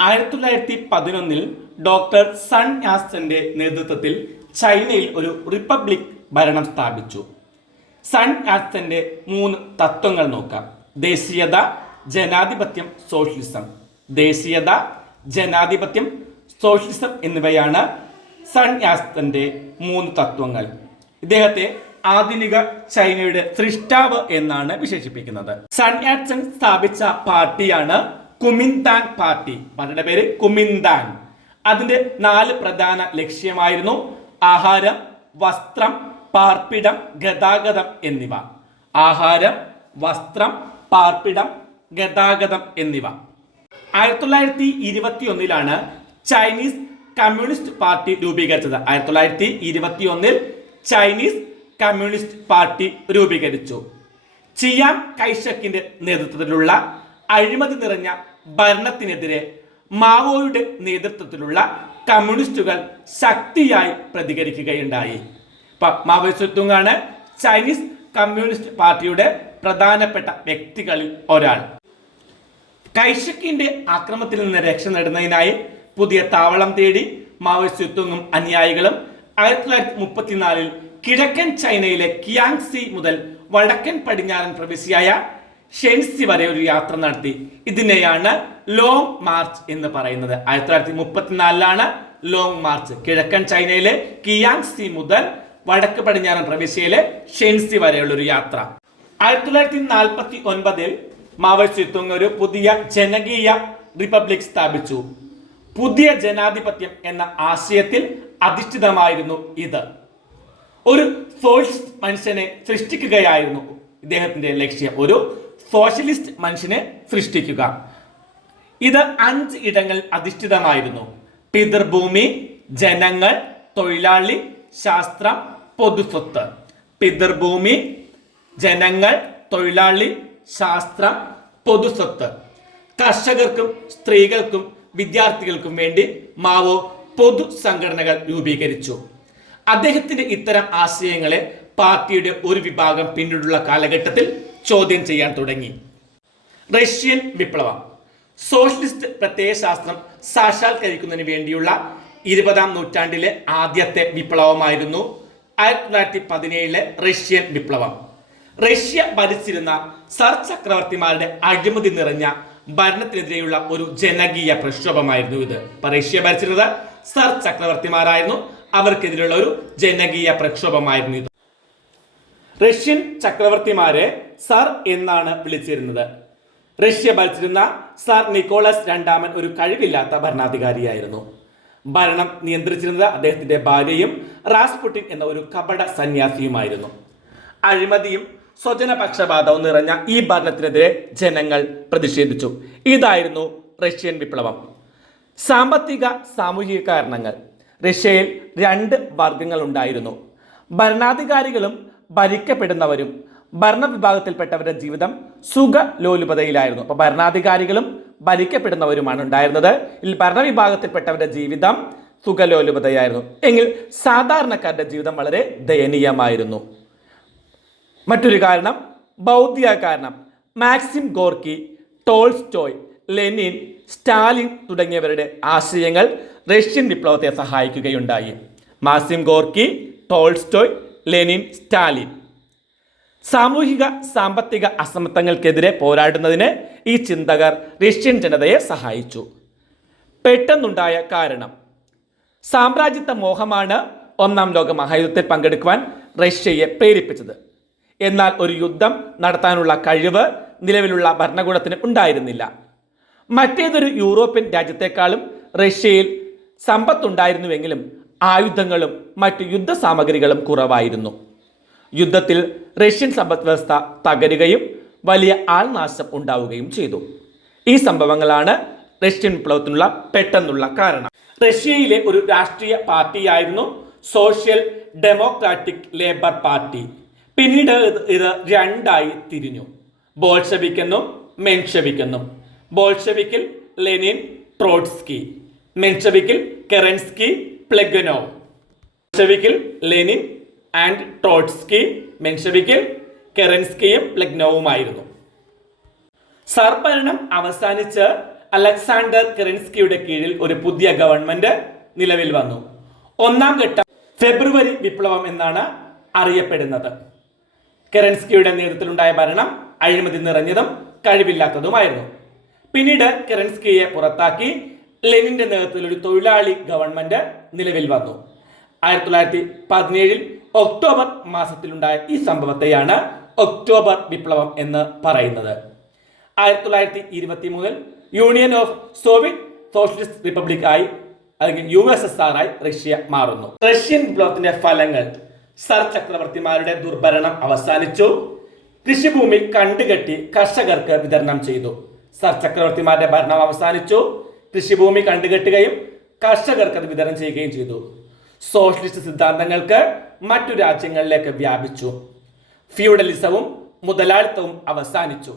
1911 doctor sun യാസന്റെ നേതൃത്വത്തിൽ ചൈനയിൽ ഒരു റിപ്പബ്ലിക് ഭരണം സ്ഥാപിച്ചു. സൺ യാസന്റെ 3 തത്വങ്ങൾ നോക്കാം. ദേശീയത, ജനാധിപത്യം, സോഷ്യലിസം. ദേശീയത, ജനാധിപത്യം, സോഷ്യലിസം എന്നിവയാണ് സൺ യാസന്റെ 3 തത്വങ്ങൾ. ഇദ്ദേഹത്തെ ആധുനിക ചൈനയുടെ സൃഷ്ടാവ് എന്നാണ് വിശേഷിപ്പിക്കുന്നത്. സൺ യാസൻ സ്ഥാപിച്ച പാർട്ടിയാണ് കുമിന്താൻ പാർട്ടി. പാർട്ടിയുടെ പേര് കുമിന്താൻ. അതിന്റെ 4 പ്രധാന ലക്ഷ്യമായിരുന്നു ആഹാരം, വസ്ത്രം, പാർപ്പിടം, ഗതാഗതം എന്നിവ. ആഹാരം, വസ്ത്രം, പാർപ്പിടം, ഗതാഗതം എന്നിവ. 1921 ചൈനീസ് കമ്മ്യൂണിസ്റ്റ് പാർട്ടി രൂപീകരിച്ചത്. 1921 ചൈനീസ് കമ്മ്യൂണിസ്റ്റ് പാർട്ടി രൂപീകരിച്ചു. ചിയാങ് കൈഷക്കിന്റെ നേതൃത്വത്തിലുള്ള അഴിമതി നിറഞ്ഞ ഭരണത്തിനെതിരെ മാവോയുടെ നേതൃത്വത്തിലുള്ള കമ്മ്യൂണിസ്റ്റുകൾ ശക്തിയായി പ്രതികരിക്കുകയുണ്ടായി. മാവോ സേതുങ്ങാണ് ചൈനീസ് കമ്മ്യൂണിസ്റ്റ് പാർട്ടിയുടെ പ്രധാനപ്പെട്ട വ്യക്തികളിൽ ഒരാൾ. കൈഷക്കിന്റെ ആക്രമണത്തിൽ നിന്ന് രക്ഷ നേടുന്നതിനായി പുതിയ താവളം തേടി മാവോ സേതുങ്ങും അനുയായികളും 1934 കിഴക്കൻ ചൈനയിലെ കിയാങ്സി മുതൽ വടക്കൻ പടിഞ്ഞാറൻ പ്രവിശ്യയായ ഷെൻസി വരെ ഒരു യാത്ര നടത്തി. ഇതിനെയാണ് ലോങ് മാർച്ച് എന്ന് പറയുന്നത്. 1934 ലോങ് മാർച്ച്. കിഴക്കൻ ചൈനയിലെ കിയാങ്സി മുതൽ വടക്ക് പടിഞ്ഞാറൻ പ്രവിശ്യയിലെ ഷെൻസി വരെയുള്ള ഒരു യാത്ര. 1949 മാവോ സേതുങ് ഒരു പുതിയ ജനകീയ റിപ്പബ്ലിക് സ്ഥാപിച്ചു. പുതിയ ജനാധിപത്യം എന്ന ആശയത്തിൽ അധിഷ്ഠിതമായിരുന്നു ഇത്. ഒരു സോഷ്യലിസ്റ്റ് മനുഷ്യനെ സൃഷ്ടിക്കുകയായിരുന്നു ഇദ്ദേഹത്തിന്റെ ലക്ഷ്യം. ഒരു സോഷ്യലിസ്റ്റ് മനുഷ്യനെ സൃഷ്ടിക്കുക. ഇത് 5 ഇടങ്ങൾ അധിഷ്ഠിതമായിരുന്നു: പിതൃഭൂമി, ജനങ്ങൾ, തൊഴിലാളി, ശാസ്ത്രം, പൊതുസ്വത്ത്. പിതൃഭൂമി, ജനങ്ങൾ, തൊഴിലാളി, ശാസ്ത്രം, പൊതുസ്വത്ത്. കർഷകർക്കും സ്ത്രീകൾക്കും വിദ്യാർത്ഥികൾക്കും വേണ്ടി മാവോ പൊതു സംഘടനകൾ രൂപീകരിച്ചു. അദ്ദേഹത്തിന്റെ ഇത്തരം ആശയങ്ങളെ പാർട്ടിയുടെ ഒരു വിഭാഗം പിന്നീടുള്ള കാലഘട്ടത്തിൽ ചോദ്യം ചെയ്യാൻ തുടങ്ങി. റഷ്യൻ വിപ്ലവം സോഷ്യലിസ്റ്റ് പ്രത്യയശാസ്ത്രം സാക്ഷാത്കരിക്കുന്നതിന് വേണ്ടിയുള്ള 20ാം നൂറ്റാണ്ടിലെ ആദ്യത്തെ വിപ്ലവമായിരുന്നു 1917 റഷ്യൻ വിപ്ലവം. റഷ്യ ഭരിച്ചിരുന്ന സർ ചക്രവർത്തിമാരുടെ അഴിമതി നിറഞ്ഞ ഭരണത്തിനെതിരെയുള്ള ഒരു ജനകീയ പ്രക്ഷോഭമായിരുന്നു ഇത്. റഷ്യ ഭരിച്ചിരുന്നത് സർ ചക്രവർത്തിമാരായിരുന്നു. അവർക്കെതിരെയുള്ള ഒരു ജനകീയ പ്രക്ഷോഭമായിരുന്നു ഇത്. റഷ്യൻ ചക്രവർത്തിമാരെ സർ എന്നാണ് വിളിച്ചിരുന്നത്. റഷ്യ ഭരിച്ചിരുന്ന സർ നിക്കോളസ് രണ്ടാമൻ ഒരു കഴിവില്ലാത്ത ഭരണാധികാരിയായിരുന്നു. ഭരണം നിയന്ത്രിച്ചിരുന്നത് അദ്ദേഹത്തിന്റെ ഭാര്യയും റാസ്പുട്ടിൻ എന്ന ഒരു കപട സന്യാസിയുമായിരുന്നു. അഴിമതിയും സ്വജനപക്ഷപാതവും നിറഞ്ഞ ഈ ഭരണത്തിനെതിരെ ജനങ്ങൾ പ്രതിഷേധിച്ചു. ഇതായിരുന്നു റഷ്യൻ വിപ്ലവം. സാമ്പത്തിക സാമൂഹിക കാരണങ്ങൾ. റഷ്യയിൽ 2 വർഗങ്ങൾ ഉണ്ടായിരുന്നു: ഭരണാധികാരികളും ഭരിക്കപ്പെടുന്നവരും. ഭരണവിഭാഗത്തിൽപ്പെട്ടവരുടെ ജീവിതം സുഖലോലുപതയിലായിരുന്നു. അപ്പോൾ ഭരണാധികാരികളും ഭരിക്കപ്പെടുന്നവരുമാണ് ഉണ്ടായിരുന്നത്. ഇതിൽ ഭരണവിഭാഗത്തിൽപ്പെട്ടവരുടെ ജീവിതം സുഖലോലുപതയായിരുന്നു. എങ്കിൽ സാധാരണക്കാരുടെ ജീവിതം വളരെ ദയനീയമായിരുന്നു. മറ്റൊരു കാരണം ബൗദ്ധിക കാരണം. Maxim Gorky, Tolstoy, Lenin, Stalin തുടങ്ങിയവരുടെ ആശയങ്ങൾ റഷ്യൻ വിപ്ലവത്തെ സഹായിക്കുകയുണ്ടായി. Maxim Gorky, Tolstoy, Lenin, Stalin. സാമൂഹിക സാമ്പത്തിക അസമത്വങ്ങൾക്കെതിരെ പോരാടുന്നതിന് ഈ ചിന്തകർ റഷ്യൻ ജനതയെ സഹായിച്ചു. പെട്ടെന്നുണ്ടായ കാരണം. സാമ്രാജ്യത്വ മോഹമാണ് 1ാം ലോക മഹായുദ്ധത്തിൽ പങ്കെടുക്കുവാൻ റഷ്യയെ പ്രേരിപ്പിച്ചത്. എന്നാൽ ഒരു യുദ്ധം നടത്താനുള്ള കഴിവ് നിലവിലുള്ള ഭരണകൂടത്തിന് ഉണ്ടായിരുന്നില്ല. മറ്റേതൊരു യൂറോപ്യൻ രാജ്യത്തെക്കാളും റഷ്യയിൽ സമ്പത്തുണ്ടായിരുന്നുവെങ്കിലും ആയുധങ്ങളും മറ്റു യുദ്ധസാമഗ്രികളും കുറവായിരുന്നു. യുദ്ധത്തിൽ റഷ്യൻ സമ്പദ് വ്യവസ്ഥ തകരുകയും വലിയ ആൾനാശം ഉണ്ടാവുകയും ചെയ്തു. ഈ സംഭവങ്ങളാണ് റഷ്യൻ വിപ്ലവത്തിനുള്ള പെട്ടെന്നുള്ള കാരണം. റഷ്യയിലെ ഒരു രാഷ്ട്രീയ പാർട്ടിയായിരുന്നു സോഷ്യൽ ഡെമോക്രാറ്റിക് ലേബർ പാർട്ടി. പിന്നീട് ഇത് 2ആയി തിരിഞ്ഞു: ബോൾഷെവിക് എന്നും മെൻഷെവിക് എന്നും. ബോൾഷെവിക്കിൽ ലെനിൻ, ട്രോട്സ്കി. മെൻഷെവിക്കിൽ കെറൻസ്കി, പ്ലെഗനോവ്. ബോൾഷെവിക്കിൽ ലെനിൻ ആൻഡ് ട്രോട്സ്കി, മെൻഷെവിക്കിൽ കെറൻസ്കിയും പ്ലെഗ്നോവുമായിരുന്നു. സർഭരണം അവസാനിച്ച് അലക്സാണ്ടർ കെറൻസ്കിയുടെ കീഴിൽ ഒരു പുതിയ ഗവൺമെന്റ് നിലവിൽ വന്നു. ഒന്നാം ഘട്ടം ഫെബ്രുവരി വിപ്ലവം എന്നാണ് അറിയപ്പെടുന്നത്. കെറൻസ്കിയുടെ നേതൃത്വത്തിലുണ്ടായ ഭരണം അഴിമതി നിറഞ്ഞതും കഴിവില്ലാത്തതുമായിരുന്നു. പിന്നീട് കെറൻസ്കിയെ പുറത്താക്കി ലെനിന്റെ നേതൃത്വത്തിൽ ഒരു തൊഴിലാളി ഗവൺമെന്റ് നിലവിൽ വന്നു. 1917 ഒക്ടോബർ മാസത്തിലുണ്ടായ ഈ സംഭവത്തെയാണ് ഒക്ടോബർ വിപ്ലവം എന്ന് പറയുന്നത്. 1923 union of Soviet socialist republic ആയി അല്ലെങ്കിൽ USSR ആയി റഷ്യ മാറുന്നു. റഷ്യൻ വിപ്ലവത്തിന്റെ ഫലങ്ങൾ: സർ ചക്രവർത്തിമാരുടെ ദുർഭരണം അവസാനിച്ചു. കൃഷിഭൂമി കണ്ടുകെട്ടി കർഷകർക്ക് വിതരണം ചെയ്തു. സർ ചക്രവർത്തിമാരുടെ ഭരണം അവസാനിച്ചു. കൃഷിഭൂമി കണ്ടുകെട്ടുകയും കർഷകർക്ക് അത് വിതരണം ചെയ്യുകയും ചെയ്തു. സോഷ്യലിസ്റ്റ് സിദ്ധാന്തങ്ങൾക്ക് മറ്റു രാജ്യങ്ങളിലേക്ക് വ്യാപിച്ചു. ഫ്യൂഡലിസവും മുതലാളിത്തവും അവസാനിച്ചു.